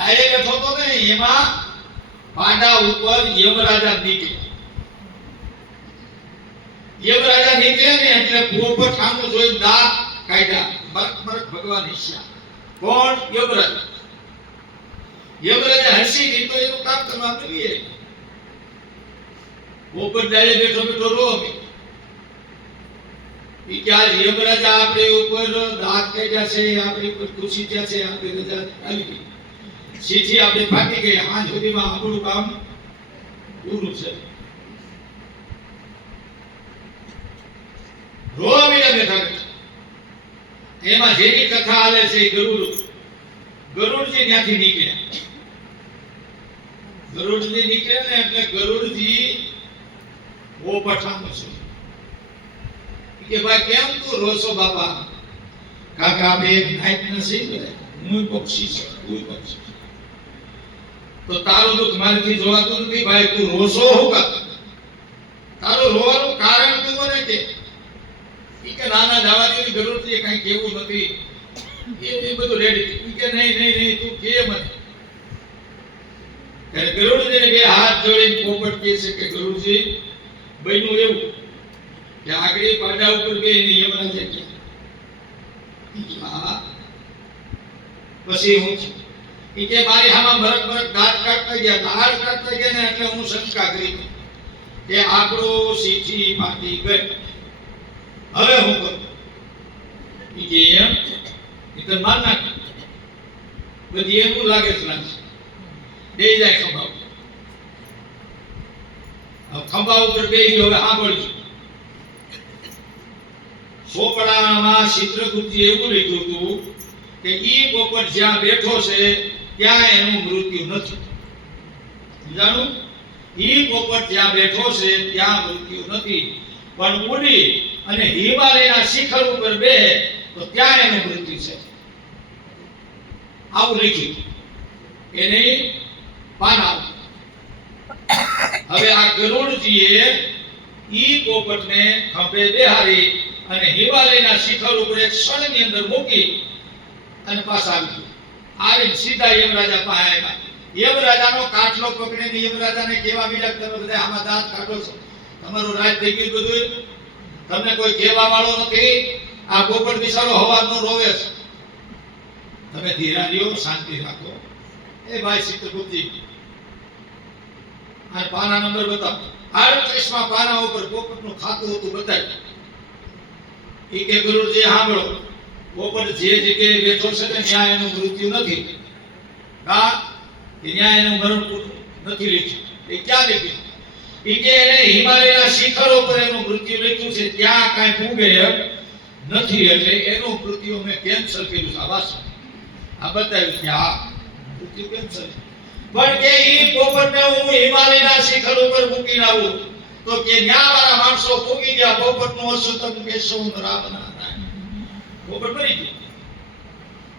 Direct થતો ને એમાં પાંડા ઉપર યમરાજા નીકળે. યમરાજા નીકળે ને એટલે પોપટ સામું જોઈ દાંત કાઢ્યા. બરક બરક ભગવાન ઈચ્છા. કોણ? યમરાજા. યમરાજા હસી નહીં તો એનું કામ કરવા મળીએ. પોપટ ડાળે બેઠો બેઠો રોવે. યમરાજા આપણે ઉપર દાંત કાઢ્યા છે, આપણી ઉપર ખુશી થયા છે, આપણી રજા આવી ગઈ, સીધી આપણે ફાટી ગઈ, આજ સુધીમાં આપણું કામ પૂરું છે. રોવા મીડા બેઠા બેઠા. એમાં જેની કથા હાલે છે ગરુડજી ત્યાંથી નીકળ્યા. ગરુડજી નીકળ્યા ને એટલે ગરુડજી પોપટાનો છે કે ભાઈ કેમ તું રોસો બાપા? કાકા આપણે એક નાઈટ નથી બધા, હું પક્ષી છું, તું પક્ષી. તો તારું દુઃખ મારાથી જોવાતું નથી ભાઈ, તું રોસો હોગા. તારું રોવાનું કારણ તું મને કે નાના જવાની ગરુડજી કઈ કેવું નથી, એ બધું રેડી. કે નહીં તું કે મને. ત્યારે ગરુડજીને બે હાથ જોડીને પોપટ કહે છે કે ગરુડજી બન્યું એવું કે આગળ પાડા ઉપર બે એની યમરાજા ગયા. પછી હું કે મારી હામાં બરક બરક દાંત કાઢતા ગયા, દાંત કાઢતા ગયા ને એટલે હું શંકા કરી કે આપણો સીઠી ફાટી ગઈ, હવે હું કરું? કે એમ તો માર નાખ. બધી એવું લાગે છે બે જાય ખંભા ઉપર. ખંભા ઉપર બે ગયો. હવે સાંભળજો. સોપડામાં ચિત્રગુપ્તે એવું લખ્યું હતું કે ઈ પોપટ જ્યાં બેઠો છે ત્યાં એનું મૃત્યુ નથી. જાણું? ઈ પોપટ જ્યાં બેઠો છે ત્યાં મૃત્યુ નથી, પણ ઉડી અને હિમાલયના શિખર ઉપર બે તો ત્યાં એનું મૃત્યુ છે. આવું લખ્યું એને પાના. હવે આ ગરુડજીએ ઈ પોપટને ખંભે બેહારી અને હિમાલયના શિખર ઉપર એક ક્ષણની અંદર મૂકી અને પાછા આવી આવીને સીધા યમરાજા પાસે આવ્યા. યમરાજાનો કાટલો પકડીને યમરાજાને કેવા મીડા તમે બધા આમાં દાંત કાઢો છો, તમારું રાજ થઈ ગયું બધું, તમને કોઈ કહેવા વાળો નથી. આ પોપટ બિચારો હવારનો રોવે છે, તમે ધીરા રહ્યો, શાંતિ રાખો. એ ભાઈ ચિત્રગુપ્તજી આ પાના નંબર બતાવો. 38માં પાના ઉપર પોપટનું ખાતું હતું બતાવ્યું. એ કે ગુરુજી સાંભળો, પોપટ જે જગ્યાએ બેઠો છે ને ત્યાં એનું મૃત્યુ નથી. ત્યાં એનું મરણ નથી લખ્યું. એ ક્યાં લખ્યું? એ કે એને હિમાલયના શિખરો પર એનું મૃત્યુ લખ્યું છે, ત્યાં કાંઈ પૂગે નથી, એટલે એનું મૃત્યુ મેં કેન્સલ કર્યું છે. આ બતાવ્યું કે આ મૃત્યુ કેન્સલ. પણ કે ઈ પોપટને હું હિમાલયના શિખર ઉપર મૂકીને આવું તો કે ન્યા વાળા માણસો પૂગી ગયા, પોપટનું અસુતમ કેશવ રામ નારાયણ. પોપટ મરી ગયો.